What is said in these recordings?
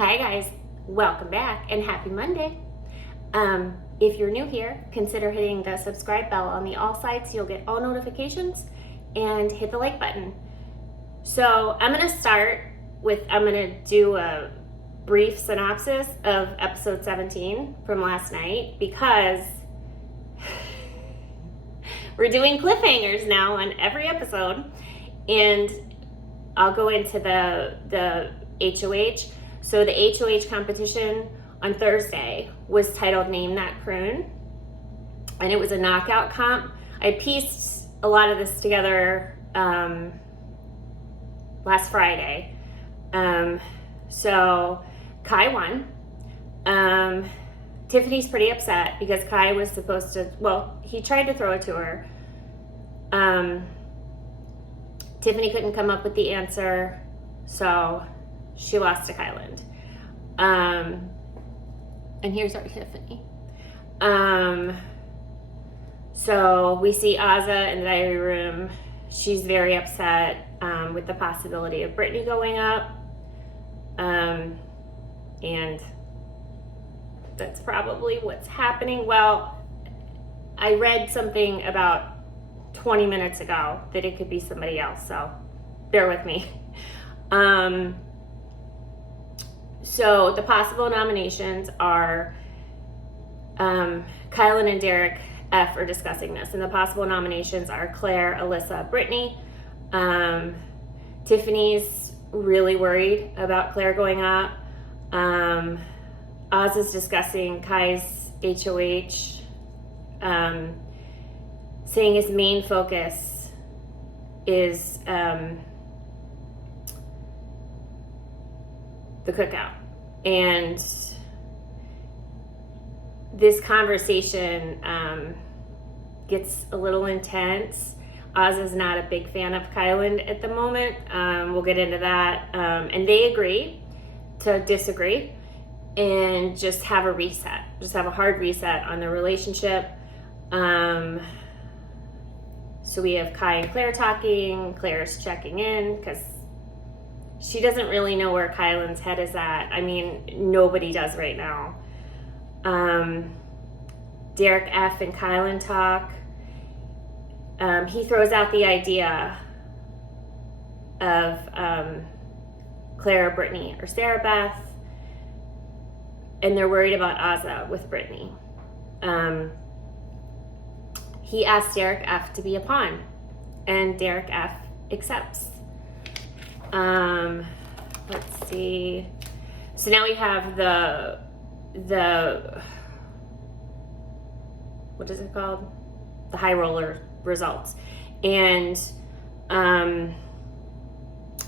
Hi guys, welcome back and happy Monday. If you're new here, consider hitting the subscribe bell on the all sides so you'll get all notifications, and hit the like button. So I'm going to do a brief synopsis of episode 17 from last night because we're doing cliffhangers now on every episode, and I'll go into the HOH. So the HOH competition on Thursday was titled Name That Prune, and it was a knockout comp. I pieced a lot of this together last Friday. So Kai won. Tiffany's pretty upset because Kai was supposed to, he tried to throw it to her. Tiffany couldn't come up with the answer, so she lost to Kyland. And here's our Tiffany. So we see Azza in the diary room. She's very upset with the possibility of Brittany going up. And that's probably what's happening. Well, I read something about 20 minutes ago that it could be somebody else, so bear with me. So the possible nominations are Kylan and Derek F are discussing this, and the possible nominations are Claire, Alyssa, Brittany. Tiffany's really worried about Claire going up. Oz is discussing Kai's HOH, saying his main focus is the cookout. And this conversation gets a little intense. Oz is not a big fan of Kyland at the moment. We'll get into that. And they agree to disagree and just have a reset. Just have a hard reset on their relationship. So we have Kai and Claire talking. Claire's checking in because she doesn't really know where Kylan's head is at. I mean, nobody does right now. Derek F and Kylan talk. He throws out the idea of Claire, Brittany, or Sarah Beth, and they're worried about Azza with Brittany. He asks Derek F to be a pawn, and Derek F accepts. Let's see. So now we have the what is it called? The high roller results. And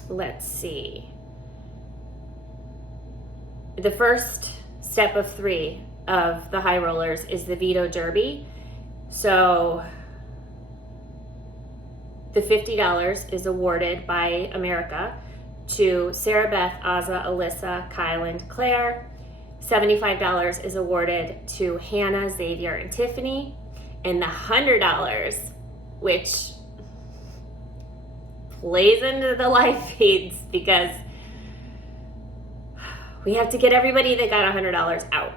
let's see. The first step of 3 of the high rollers is the veto derby. So the $50 is awarded by America to Sarah Beth, Azza, Alyssa, Kyland, Claire. $75 is awarded to Hannah, Xavier, and Tiffany. And the $100, which plays into the live feeds because we have to get everybody that got $100 out.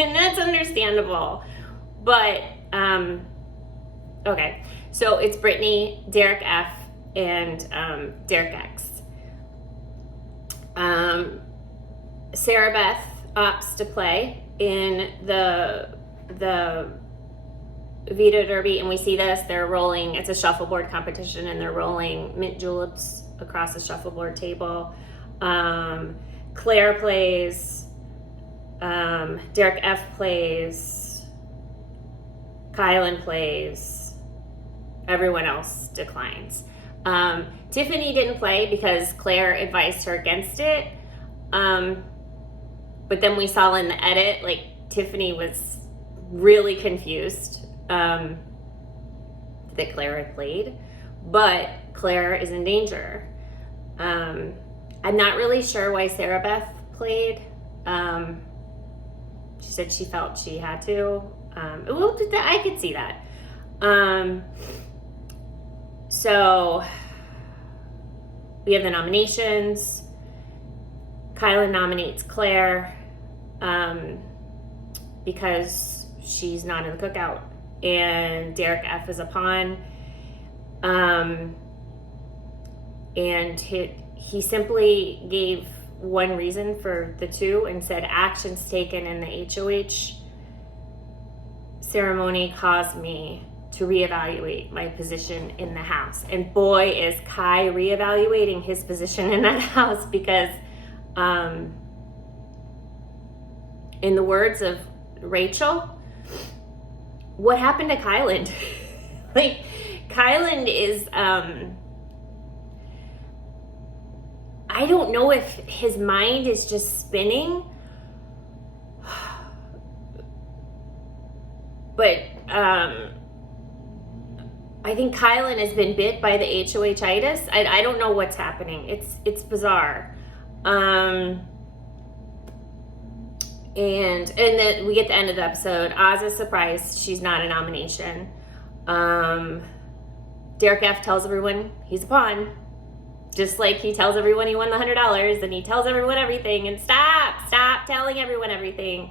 And that's understandable. But, okay. So it's Brittany, Derek F, and Derek X. Sarah Beth opts to play in the veto derby, and we see this. They're rolling. It's a shuffleboard competition, and they're rolling mint juleps across the shuffleboard table. Claire plays. Derek F plays. Kylan plays. Everyone else declines. Tiffany didn't play because Claire advised her against it. But then we saw in the edit, like, Tiffany was really confused that Claire had played. But Claire is in danger. I'm not really sure why Sarah Beth played. She said she felt she had to. I could see that. So we have the nominations. Kylan nominates Claire because she's not in the cookout, and Derek F is a pawn. And he simply gave one reason for the two and said actions taken in the HOH ceremony caused me to reevaluate my position in the house. And boy, is Kai reevaluating his position in that house, because in the words of Rachel, what happened to Kylan? Like, Kylan is, I don't know if his mind is just spinning, but I think Kylan has been bit by the HOH-itis. I don't know what's happening. It's bizarre. And then we get the end of the episode. Oz is surprised she's not a nomination. Derek F tells everyone he's a pawn. Just like he tells everyone he won the $100, and he tells everyone everything, and stop telling everyone everything.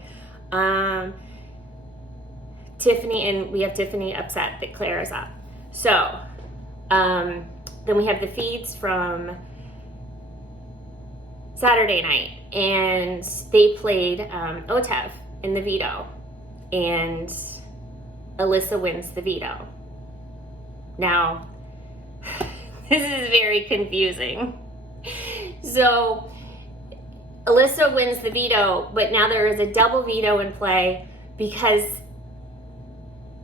Tiffany, and we have Tiffany upset that Claire is up. So, then we have the feeds from Saturday night, and they played Otev in the veto, and Alyssa wins the veto. Now, this is very confusing. So, Alyssa wins the veto, but now there is a double veto in play because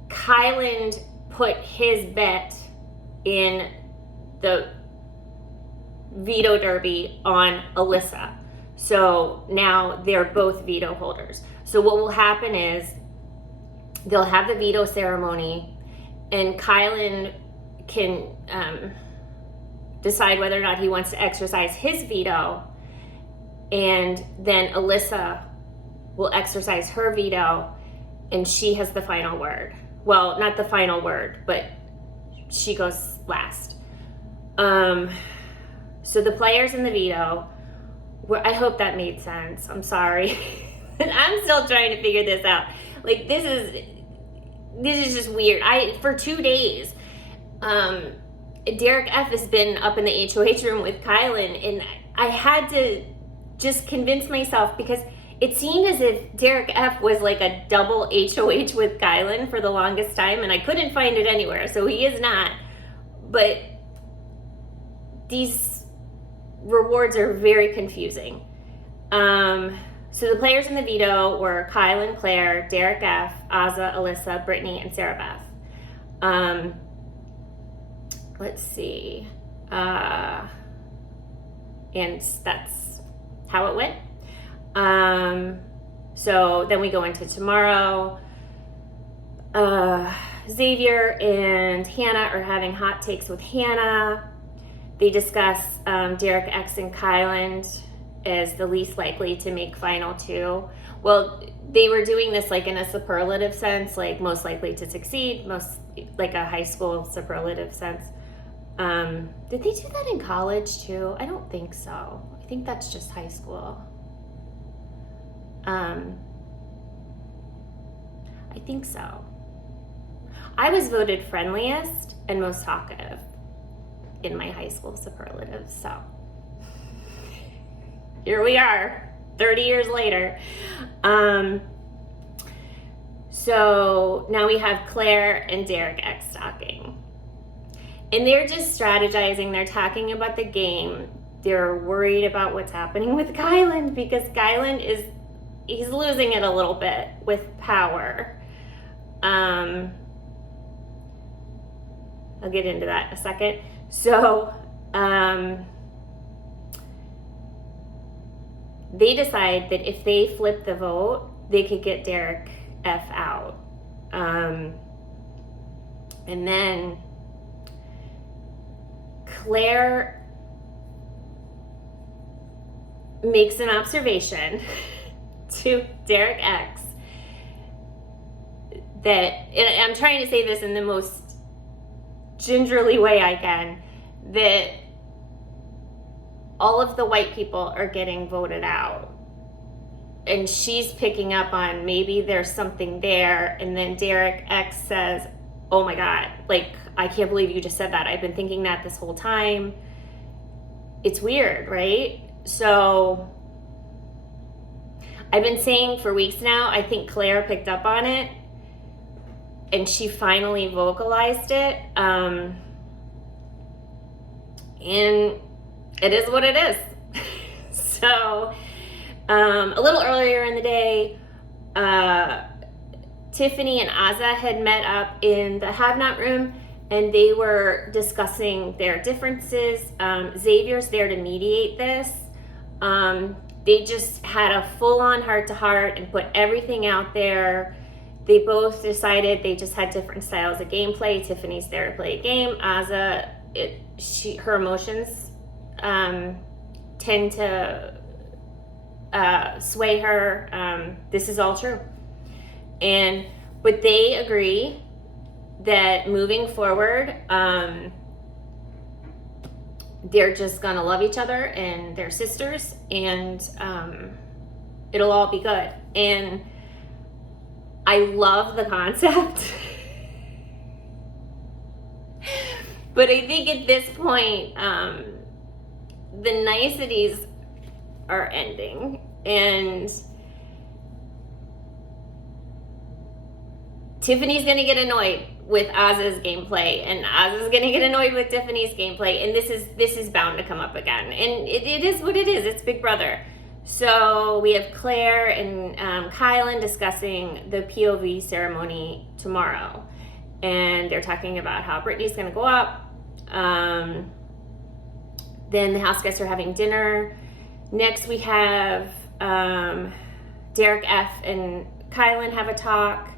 Kylan put his bet in the veto derby on Alyssa. So now they're both veto holders. So what will happen is they'll have the veto ceremony, and Kylan can decide whether or not he wants to exercise his veto, and then Alyssa will exercise her veto, and she has the final word. Well, not the final word, but she goes last. So the players in the veto, I hope that made sense. I'm sorry. I'm still trying to figure this out. Like, this is just weird. For 2 days, Derek F has been up in the HOH room with Kylan, and I had to just convince myself, because it seemed as if Derek F was like a double HOH with Kylan for the longest time, and I couldn't find it anywhere, so he is not. But these rewards are very confusing. So the players in the veto were Kylan, Claire, Derek F, Azza, Alyssa, Brittany, and Sarah Beth. Let's see. And that's how it went. So then we go into tomorrow. Xavier and Hannah are having hot takes with Hannah. They discuss Derek X and Kylan as the least likely to make final two. Well, they were doing this like in a superlative sense, like most likely to succeed, most like a high school superlative sense. Did they do that in college too? I don't think so. I think that's just high school. I think so. I was voted friendliest and most talkative in my high school superlatives, so here we are 30 years later. So now we have Claire and Derek X talking, and they're just strategizing. They're talking about the game. They're worried about what's happening with Kylan, because Kylan he's losing it a little bit with power. I'll get into that in a second. So, they decide that if they flip the vote, they could get Derek F out. And then Claire makes an observation to Derek X that, and I'm trying to say this in the most gingerly way I can, that all of the white people are getting voted out. And she's picking up on maybe there's something there. And then Derek X says, oh my God, like, I can't believe you just said that. I've been thinking that this whole time. It's weird, right? So I've been saying for weeks now, I think Claire picked up on it and she finally vocalized it. And it is what it is. So a little earlier in the day, Tiffany and Azza had met up in the Have Not room and they were discussing their differences. Xavier's there to mediate this. They just had a full-on heart-to-heart and put everything out there. They both decided they just had different styles of gameplay. Tiffany's there to play a game. Azza, her emotions tend to sway her. This is all true. But they agree that moving forward, they're just gonna love each other and they're sisters, and it'll all be good. And I love the concept. But I think at this point, the niceties are ending, and Tiffany's gonna get annoyed with Azza's gameplay, and Azza's gonna get annoyed with Tiffany's gameplay, and this is bound to come up again. And it is what it is. It's Big Brother. So we have Claire and Kylan discussing the POV ceremony tomorrow, and they're talking about how Brittany's gonna go up. Then the house guests are having dinner. Next we have Derek F and Kylan have a talk.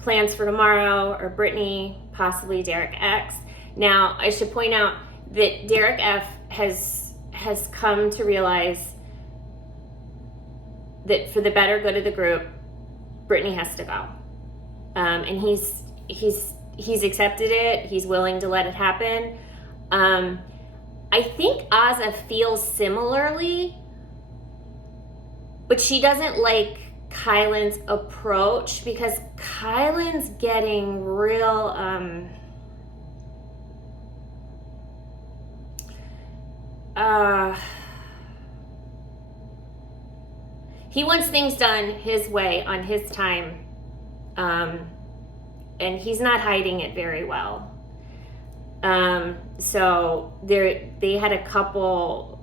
Plans for tomorrow are Brittany, possibly Derek X. Now, I should point out that Derek F has come to realize that for the better good of the group, Brittany has to go. And he's accepted it. He's willing to let it happen. I think Azza feels similarly, but she doesn't like Kylan's approach because Kylan's getting real he wants things done his way on his time, and he's not hiding it very well. So they had a couple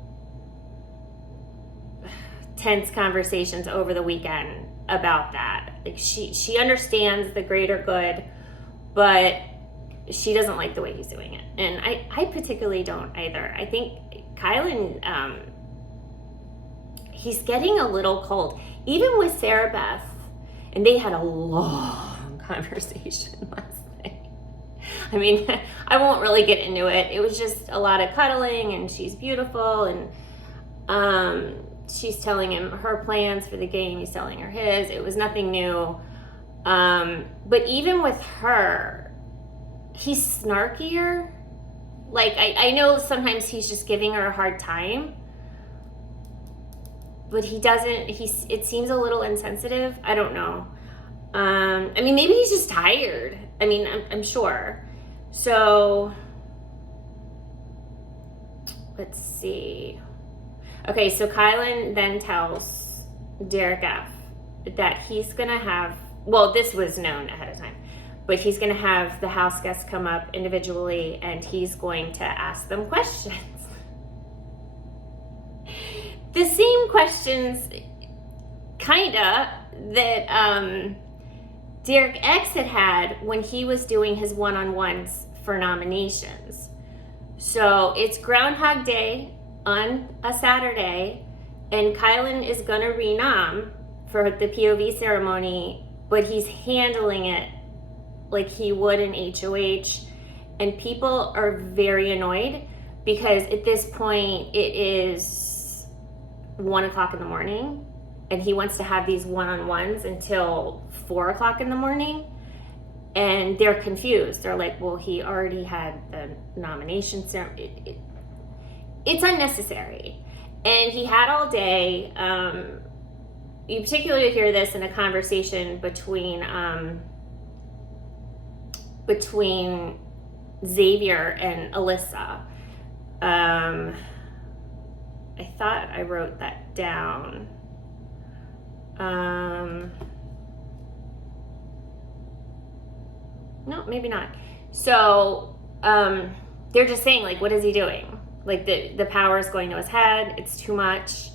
tense conversations over the weekend about that. Like she understands the greater good, but she doesn't like the way he's doing it. And I particularly don't either. I think Kylan, he's getting a little cold. Even with Sarah Beth, and they had a long conversation last night. I mean, I won't really get into it. It was just a lot of cuddling, and she's beautiful, and she's telling him her plans for the game. He's telling her his. It was nothing new. But even with her, he's snarkier. Like, I know sometimes he's just giving her a hard time, but he doesn't, it seems a little insensitive. I don't know. I mean, maybe he's just tired. I mean, I'm sure. So, let's see. Okay, so Kylan then tells Derek F that he's gonna have, well, this was known ahead of time, but he's gonna have the house guests come up individually and he's going to ask them questions. The same questions, kinda, that Derek X had when he was doing his one-on-ones for nominations. So it's Groundhog Day on a Saturday, and Kylan is gonna renom for the POV ceremony, but he's handling it like he would in HOH, and people are very annoyed because at this point it is 1 o'clock in the morning, and he wants to have these one-on-ones until 4 o'clock in the morning, and they're confused. They're like, well, he already had the nomination ceremony. it's unnecessary. And he had all day. You particularly hear this in a conversation between Xavier and Alyssa. I thought I wrote that down. No, maybe not. So they're just saying, like, what is he doing? Like, the power is going to his head. It's too much.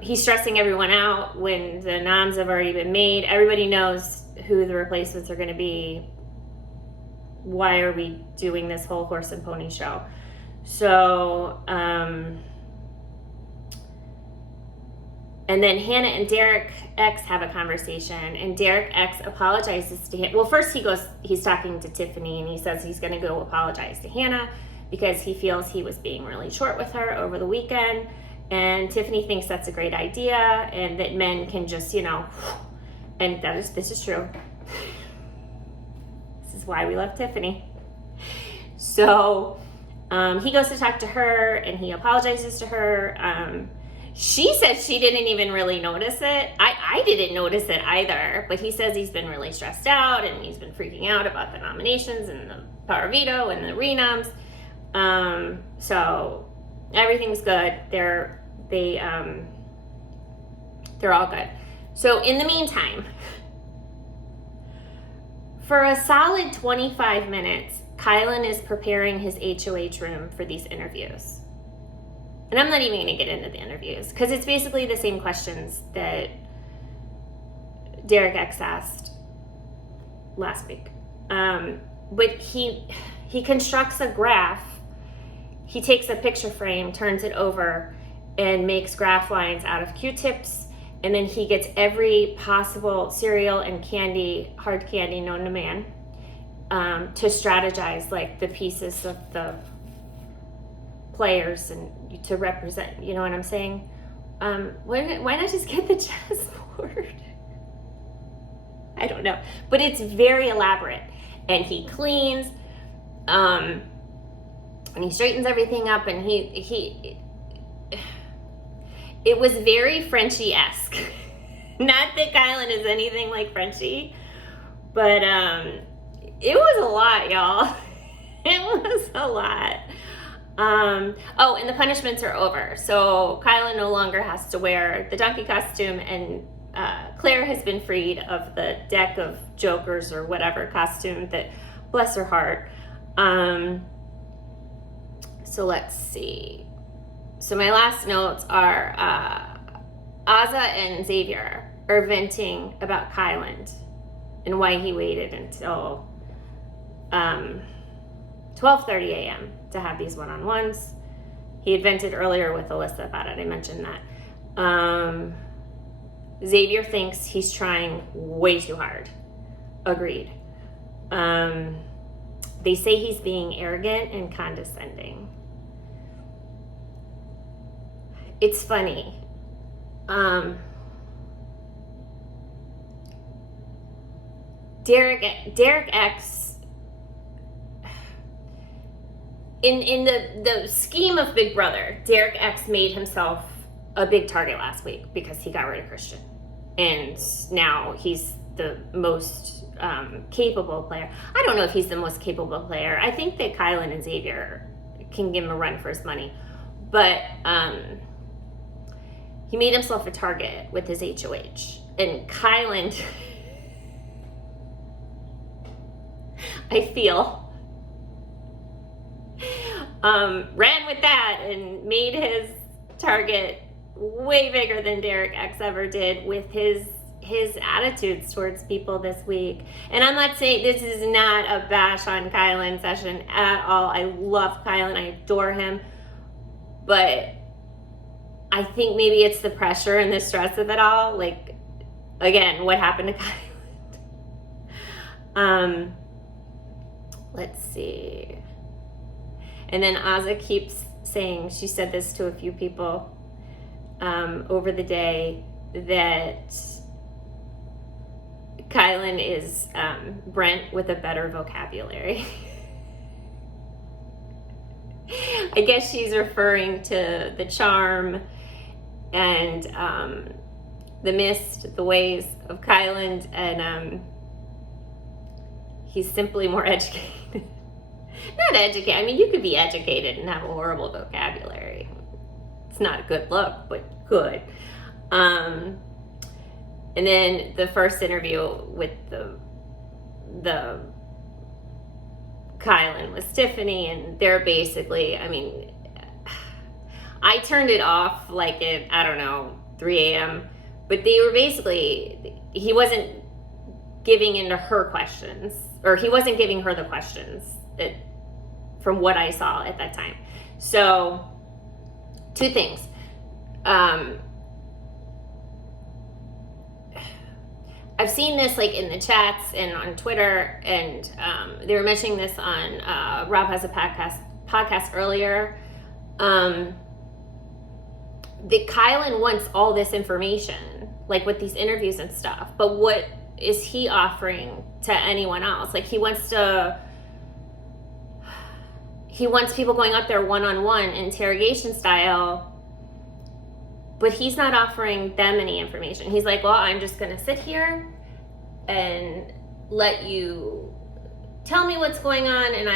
He's stressing everyone out when the noms have already been made. Everybody knows who the replacements are going to be. Why are we doing this whole horse and pony show? So, and then Hannah and Derek X have a conversation, and Derek X apologizes to him. Well, first he's talking to Tiffany, and he says he's going to go apologize to Hannah because he feels he was being really short with her over the weekend. And Tiffany thinks that's a great idea, and that men can just, and this is true. This is why we love Tiffany. So he goes to talk to her, and he apologizes to her. She says she didn't even really notice it. I didn't notice it either, but he says he's been really stressed out, and he's been freaking out about the nominations and the power veto and the Renoms. So everything's good. They're all good. So in the meantime, for a solid 25 minutes, Kylan is preparing his HOH room for these interviews. And I'm not even going to get into the interviews because it's basically the same questions that Derek X asked last week. But he constructs a graph. He takes a picture frame, turns it over, and makes graph lines out of Q-tips. And then he gets every possible cereal and candy, hard candy known to man, to strategize like the pieces of the players and to represent, you know what I'm saying? Why not just get the chessboard? I don't know, but it's very elaborate, and he cleans, and he straightens everything up, and it was very Frenchie-esque. Not that Kylan is anything like Frenchie, but it was a lot, y'all. It was a lot. And the punishments are over. So Kylan no longer has to wear the donkey costume, and Claire has been freed of the deck of jokers or whatever costume that, bless her heart. So let's see. So my last notes are Azza and Xavier are venting about Kylan and why he waited until 12:30 a.m. to have these one-on-ones. He had vented earlier with Alyssa about it. I mentioned that. Xavier thinks he's trying way too hard. Agreed. They say he's being arrogant and condescending. It's funny. Derek X, in the scheme of Big Brother, Derek X made himself a big target last week because he got rid of Christian. And now he's the most capable player. I don't know if he's the most capable player. I think that Kylan and Xavier can give him a run for his money. But he made himself a target with his HOH. And Kylan, I feel, ran with that and made his target way bigger than Derek X ever did with his attitudes towards people this week. And I'm not saying this is not a bash on Kylan session at all. I love Kylan. I adore him. But I think maybe it's the pressure and the stress of it all. Like, again, what happened to Kylan? Let's see. And then Azza keeps saying, she said this to a few people over the day, that Kylan is Brent with a better vocabulary. I guess she's referring to the charm and the mist, the ways of Kyland, and he's simply more educated. Not educated. I mean, you could be educated and have a horrible vocabulary. It's not a good look, but good. And then the first interview with the Kylan was Tiffany, and they're basically, I mean, I turned it off like at, I don't know, 3 a.m., but they were basically, he wasn't giving into her questions, or he wasn't giving her the questions from what I saw at that time. So, two things. I've seen this like in the chats and on Twitter, and they were mentioning this on Rob Has a podcast earlier. That Kylan wants all this information, like with these interviews and stuff, but what is he offering to anyone else? Like he wants people going up there one-on-one interrogation style, but he's not offering them any information. He's like, well, I'm just gonna sit here and let you tell me what's going on, and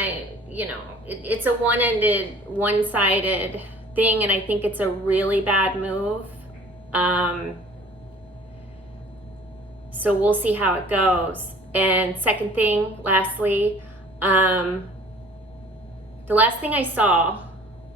it's a one-sided thing, and I think it's a really bad move. So we'll see how it goes. And second thing, lastly, the last thing I saw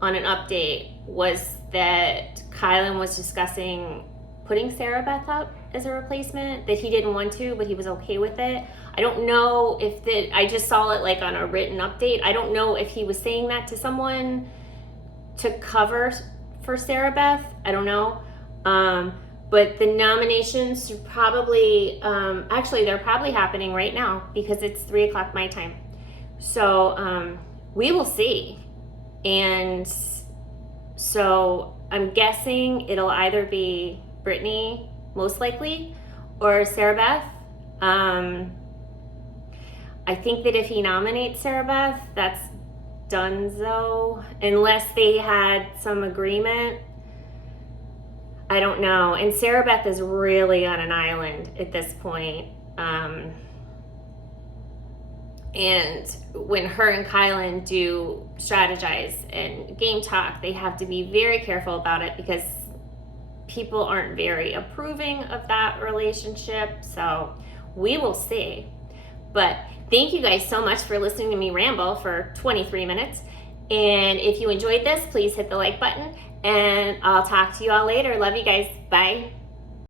on an update was that Kylan was discussing putting Sarah Beth up as a replacement, that he didn't want to, but he was okay with it. I don't know if I just saw it like on a written update. I don't know if he was saying that to someone to cover for Sarah Beth. I don't know. But the nominations probably, actually they're probably happening right now because it's 3:00 my time. So we will see. And so I'm guessing it'll either be Brittany, most likely, or Sarah Beth. I think that if he nominates Sarah Beth, that's donezo, unless they had some agreement. I don't know. And Sarah Beth is really on an island at this point. And when her and Kylan do strategize and game talk, they have to be very careful about it because people aren't very approving of that relationship. So we will see. But thank you guys so much for listening to me ramble for 23 minutes. And if you enjoyed this, please hit the like button. And I'll talk to you all later. Love you guys. Bye.